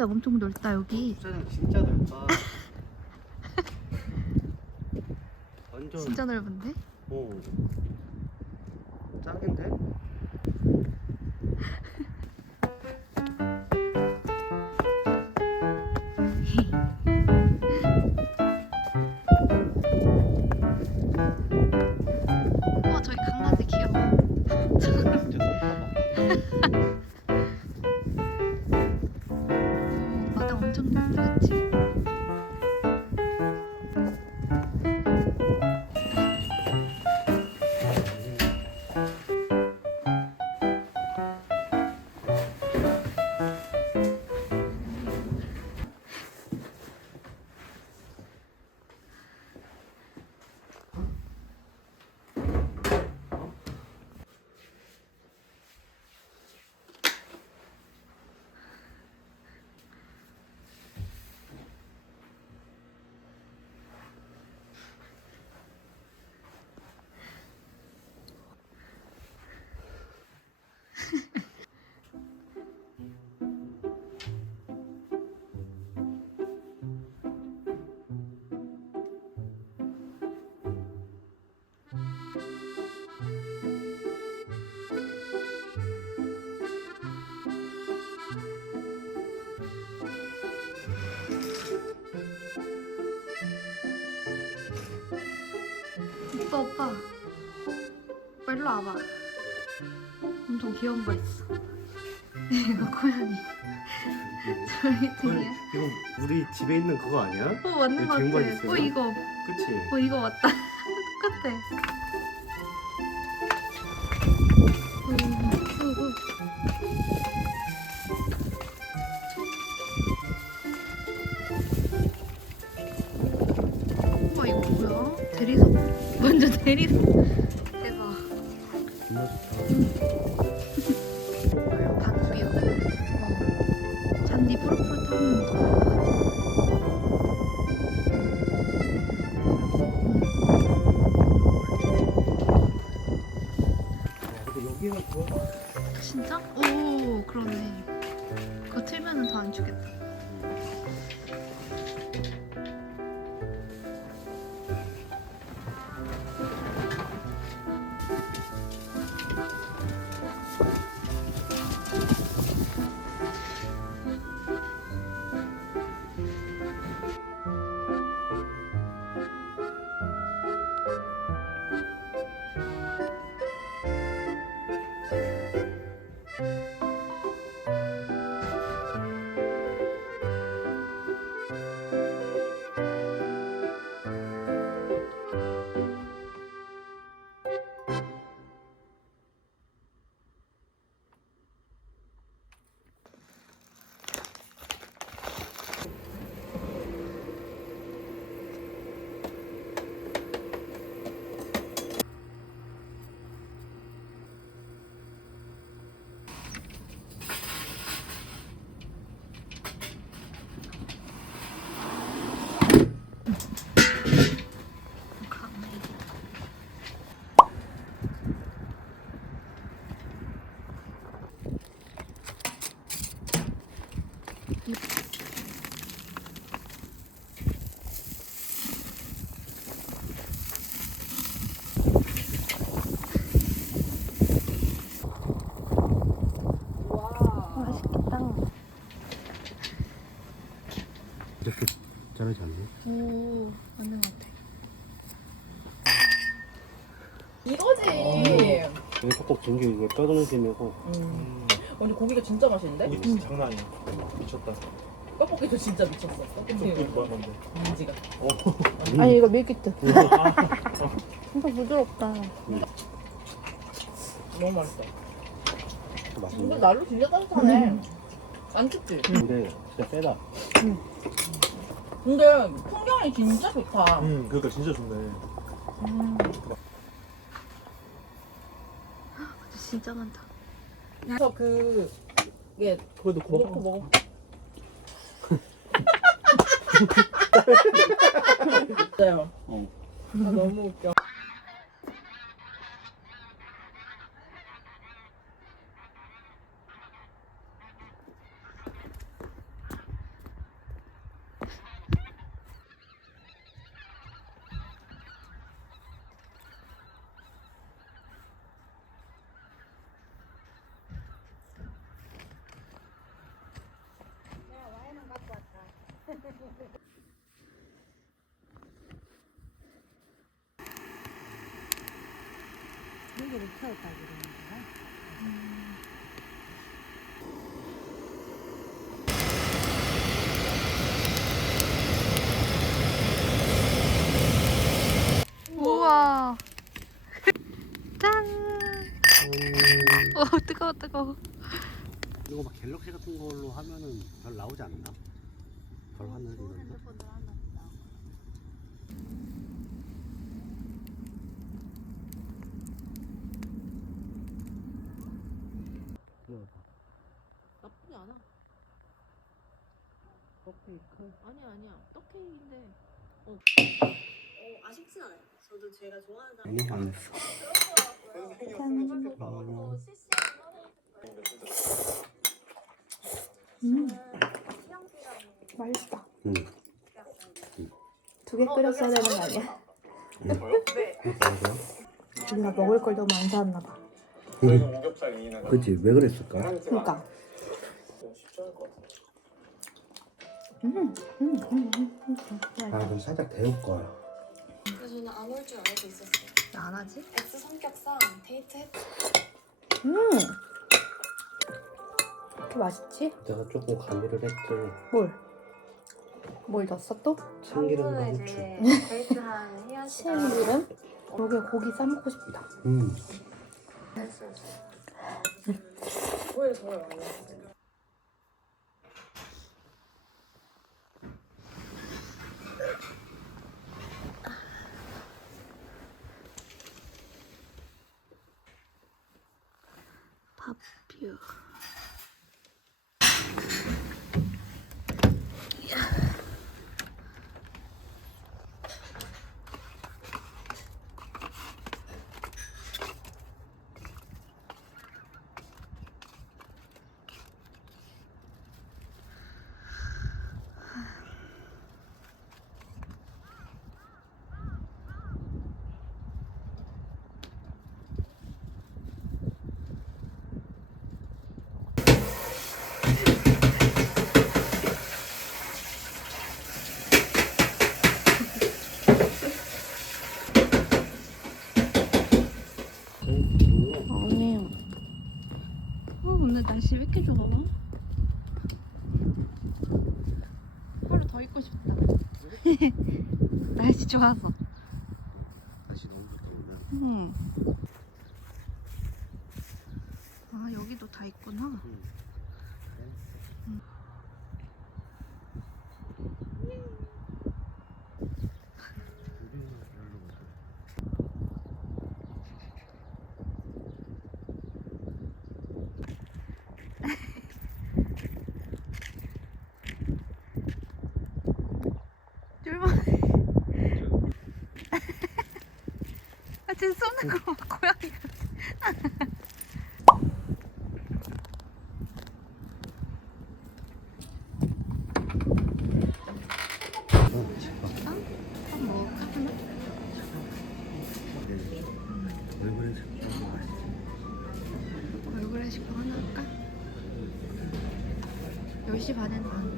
주차장 엄청 넓다 여기. 주차장 진짜 넓다. 완전 진짜 넓은데? 어 짱인데? 와 저기 강아지 귀여워. 오빠 오빠. 오빠 일로 와봐. 엄청 귀여운 거 있어. 이거 고양이. 저기 등이야 이거 우리 집에 있는 그거 아니야? 어 맞는 거 쟁반 같아. 있어요? 어 이거. 그치? 어 이거 맞다. 똑같아 대리석 대박. 닭뼈 어. 잔디 거 야, 근데 여기는 그거 진짜? 오 그러네 그거 틀면은 더안 주겠다 자르지 않네? 오 맞는 것 같아 이거지. 여기 톡톡 전기 이거 떠동심이고 음. 언니 고기가 진짜 맛있는데? 이게 진짜 장난 아니야. 미쳤다. 떡볶이도 진짜 미쳤어. 떡볶이 뭐야 뭔데? 민지가. 아니 이거 밀키트 진짜 부드럽다 너무 맛있어. 또 근데 맛있네 날로 진짜 따뜻하네. 안 춥지? 근데 진짜 세다 근데 풍경이 진짜 좋다. 음, 그러니까 진짜 좋네. 진짜 많다 그래서 그 이게 그래도 먹고 고마워. 먹어. 진짜요. 어. 아, 너무 웃겨. 여기를 태웠다고 그러는 거야? 우와. 짠. 어 뜨거워 뜨거워. 이거 막 갤럭시 같은 걸로 하면은 별 나오지 않나? 별 하늘 봐. 나쁘지 않아. 떡케이크? 아니야 아니야. 떡케이크인데. 어, 아쉽진 않아요. 저도 제가 좋아하는 사람 아니 안 했어. 맛있다. 응. 두 개 끓였어야 되는 거 아니야? 우리가 먹을 걸 너무 안 사왔나 봐. 그치 왜 그랬을까? 그러니까. 음, 음, 음, 음, 음. 아 그럼 살짝 데울 거야. 그래서 저는 안 올 줄 알고 있었어요. 안 하지? X 성격상 데이트 했 음. 이렇게 맛있지? 내가 조금 가미를 했지. 뭘? 뭘 넣었어 또? 참기름과 후추. 데이트한 희연 씨가 참기름? 여기 고기 싸 먹고 싶다. 음. 저요? 밥뷰. 아니. 어, 오늘 날씨 왜 이렇게 좋아? 하루 더 있고 싶다. 날씨 좋아서. 다시 너무 좋다 오늘. 응. 아, 여기도 다 있구나. 쫄 아, 쟤 쏘는 거 봐, 고양이 같아. 어? 얼굴에 식빵 하나 할까? 10시 반에는 왔네.